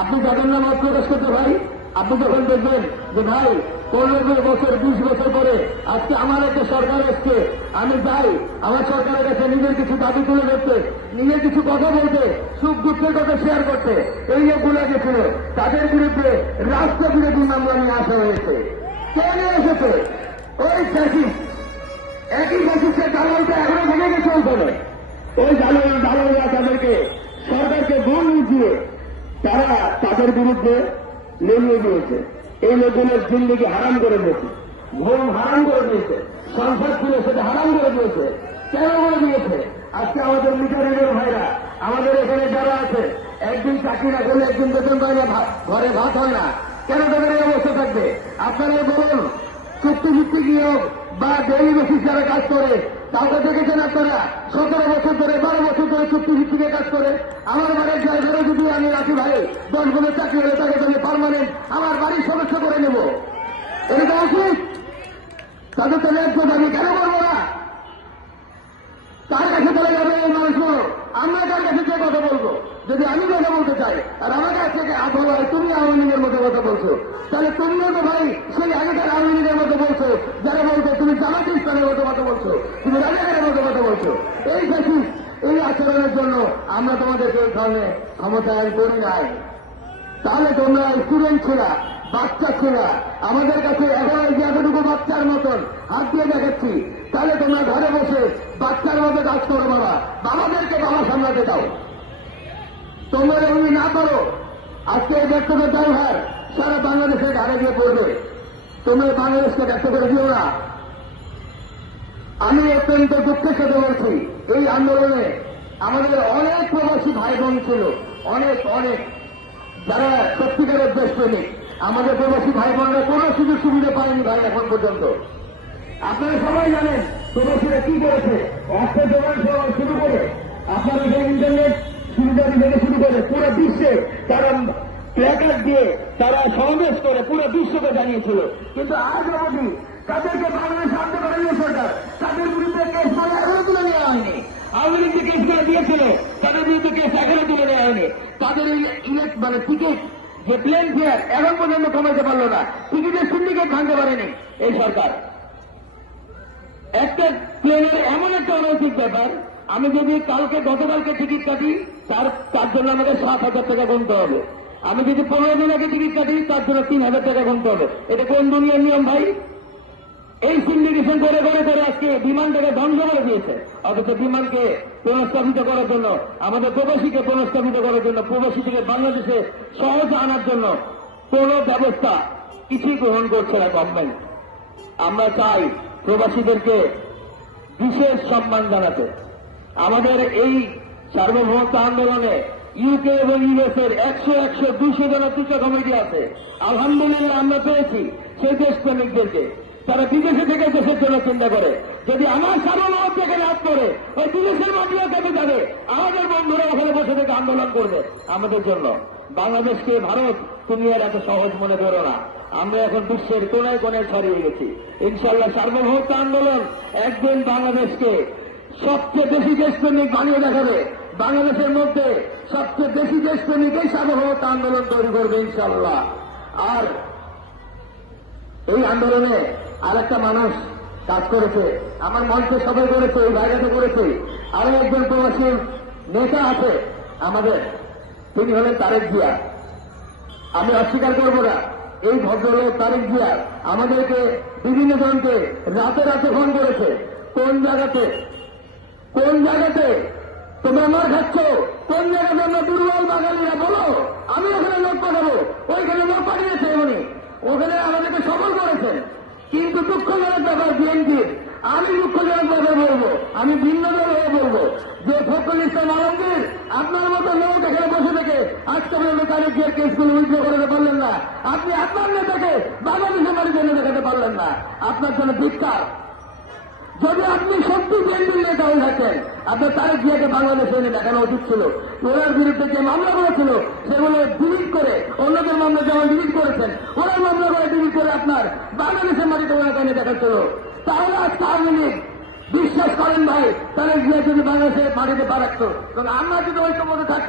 আপনি যাবেন না মত প্রকাশ করতে ভাই, আপনি যখন দেখবেন যে ভাই, পনেরো বছর, বিশ বছর পরে আজকে আমার একটা সরকার এসছে। আমি যাই আমার সরকারের কাছে নিজের কিছু দাবি তুলে ধরতে, নিজের কিছু কথা বলতে, সুখ দুঃখের কথা শেয়ার করতে। এই যে গুলা গেছিল তাদের বিরুদ্ধে রাষ্ট্র বিরোধী মামলা নিয়ে আসা হয়েছে। কে নিয়ে এসেছে? ওই ফ্যাসিস একই ফ্যাসিসের দালালটা এখনও ভেঙে গেছে ওখানে ওই দালাল, দালালরা তাদেরকে সরকারকে ভুল বুঝিয়ে তারা তাদের বিরুদ্ধে লেলিয়ে দিয়েছে। এই লোকগুলোর জিন্দিগি হারাম করে দিয়েছে। ঘুম হারাম করে দিয়েছে। সংসার ছিল সেটা হারাম করে দিয়েছে। কেন করে দিয়েছে? আজকে আমাদের মিটারের ভাইরা, আমাদের এখানে যারা আছে, একদিন চাকরি না করলে একদিন বেতন পায় না ঘরে ভাত হয় না। কেন তাদের এই অবস্থা থাকবে? আপনারা বলুন, চুক্তিভিত্তিক নিয়োগ বা ডেলি বেসিস যারা কাজ করে কাউকে দেখেছেন আপনারা, সতেরো বছর ধরে, বারো বছর ধরে চুক্তিভিত্তিকে কাজ করে। আমার বাড়ির ড্রাইভারও যদি রাখি ভাই দশ বছর চাকরি হলে তাকে তাহলে পারমানেন্ট আমার বাড়ির সদস্য করে নেব। এটা উচিত তাদের তো ন্যায্য দাবি কেন করব না? তার কাছে চলে যাবে এই মানুষগুলো আমরা তার কাছে যে কথা বলব, যদি আমি কথা বলতে চাই, আর আমার কাছ থেকে আবহাওয়া হয় তুমি আওয়ামী লীগের মতো কথা বলছো তাহলে তুমিও তো ভাই সেই আগেকার আওয়ামী লীগের মতো বলছো যারা বলছো তুমি জামাত ইসলামের মতো কথা বলছো তুমি রাজাকারের মতো কথা বলছো এই ফ্যাসিস এই আচরণের জন্য আমরা তোমাদেরকে এই ধরনের ক্ষমতায়ন করি নাই, তাহলে তোমরা স্টুডেন্ট ছিলা বাচ্চা ছিলা আমাদের কাছে এই এতটুকু বাচ্চার মতন হাত দিয়ে দেখাচ্ছি তাহলে তোমরা ঘরে বসে বাচ্চার মতো কাজ করো বাবা, বাবাদেরকে বাবা সামলাতে দাও। তোমরা যদি না করো, আজকে এই ব্যর্থতার ড্রাইভার সারা বাংলাদেশের ঘাড়ে গিয়ে পড়বে। তোমরা বাংলাদেশকে ব্যর্থ করে দিও না। আমি অত্যন্ত দুঃখের সাথে বলছি, এই আন্দোলনে আমাদের অনেক প্রবাসী ভাই বোন ছিল, অনেক অনেক। যারা সত্যিকারের দেশপ্রেমিক আমাদের প্রবাসী ভাই বোনরা কোনো সুযোগ সুবিধা পায়নি ভাই এখন পর্যন্ত। আপনারা সবাই জানেন প্রবাসীরা কি করেছে? অর্থ জোগান শুরু করে আপনারা যে ইন্টারনেট সুবিধা থেকে শুরু করে পুরো বিশ্বে তারা প্ল্যাকার্ড দিয়ে তারা সমাবেশ করে, পুরো বিশ্বকে জানিয়েছিল। কিন্তু আজ অবধি তাদেরকে বাংলাদেশ আনতে পারেনি সরকার তাদের বিরুদ্ধে কেস মানে এখনও তুলে নেওয়া হয়নি আওয়ামী লীগ যে কেস করে দিয়েছিল। তাদের বিরুদ্ধে কেস এখনও তুলে নেওয়া হয়নি। তাদের ইলেক্ট মানে টিকিট যে প্লেন ফেয়ার এখন পর্যন্ত কমাতে পারল না। টিকিটের সিন্ডিকেট ভাঙতে পারেনি এই সরকার। একটা প্লেনের এমন একটা অনৈতিক ব্যাপার, আমি যদি কালকে, গতকালকে টিকিট কাটি, তার তার জন্য আমাকে সাত হাজার টাকা গুনতে হবে। আমি যদি পনেরো দিন আগে টিকিট কাটি, তার জন্য তিন হাজার টাকা গুনতে হবে। এটা কোন দুনিয়ার নিয়ম ভাই? এই সিন্ডিকেশন করে করে করে আজকে বিমানটাকে ধ্বংস করে দিয়েছে। অথচ বিমানকে পুনঃস্থাপিত করার জন্য, আমাদের প্রবাসীকে পুনঃস্থাপিত করার জন্য, প্রবাসী থেকে বাংলাদেশে সহজে আনার জন্য কোন ব্যবস্থা কিছুই গ্রহণ করছে না গভর্নমেন্ট আমরা চাই প্রবাসীদেরকে বিশেষ সম্মান জানাতে। আমাদের এই সার্বভৌমত্ব আন্দোলনে ইউকে এবং ইউএস এর একশো একশো দুশো জনের অতিথ কমিটি আছে। আলহামদুলিল্লাহ আমরা পেয়েছি সেই দেশ দেশপ্রেমিকদেরকে। তারা বিদেশে থেকে দেশের জন্য চিন্তা করে। যদি আমার সার্বভৌমত্ব এখানে হাত করে ওই বিদেশের মাধ্যমে কবে যাবে? আমাদের বন্ধুরা ওখানে বসে থেকে আন্দোলন করবে আমাদের জন্য। বাংলাদেশকে ভারত তুমি আর এত সহজ মনে করো না। আমরা এখন বিশ্বের কোনায় কোনায় ছড়িয়ে গেছি। ইনশাল্লাহ সার্বভৌমত্ব আন্দোলন একদিন বাংলাদেশকে সবচেয়ে বেশি দেশপ্রেমিক বানিয়ে দেখাবে। বাংলাদেশের মধ্যে সবচেয়ে বেশি দেশপ্রেমিক এই সার্বভৌমত্ব আন্দোলন তৈরি করবে ইনশাল্লাহ আর এই আন্দোলনে আর একটা মানুষ কাজ করেছে। আমার মঞ্চে সবাই করেছে, এই বাইরেতে করেছে। আরও একজন প্রবাসী নেতা আছে আমাদের, তিনি হলেন তারেক জিয়া। আমি অস্বীকার করব না, এই ভদ্রলোক তারেক জিয়া আমাদেরকে বিভিন্ন জনকে রাতে রাতে ফোন করেছে, কোন জায়গাতে? কোন জায়গাতে? তোমরা মার খাচ্ছ? কোন জায়গাতে আমরা দুর্বল বাঙালিরা? বলো, আমি ওখানে লোক পাঠাবো। ওইখানে লোক পাঠিয়েছে উনি। ওখানে আমাদেরকে সফল করেছেন। দুঃখজনক ব্যাপার বিএনপির আমি দুঃখজনক ব্যাপার বলব, আমি ভিন্ন হয়ে বলব। যে ফখরুল ইসলাম আলমগীর আপনার মতো লোক এখানে বসে থেকে আজকে পর্যন্ত তারিখ যে কেসগুলো উল্টো করতে পারলেন না? আপনি আপনার নেতাকে বাংলাদেশের মানুষের এনে দেখাতে পারলেন না। আপনার জন্য ভিক্ষা যদি আপনি সত্যি বিএনপির নেতা হয়ে থাকেন আপনার তারেক জিয়াকে বাংলাদেশে এনে দেখানো উচিত ছিল। ওনার বিরুদ্ধে যে মামলাগুলো ছিল সেগুলো ডিলিট করে, অন্যদের মামলা যেমন ডিলিট করেছেন, ওনার মামলাগুলো ডিলিট করে আপনার বাংলাদেশের মাটিতে ওনাকে এনে দেখাচ্ছিল। তাহলে আজকে আওয়ামী লীগ বিশ্বাস করেন ভাই, তারেক জিয়া যদি বাংলাদেশের মাটিতে পারাচ্ছ এবং আমরা যদি ঐক্যমত থাকতাম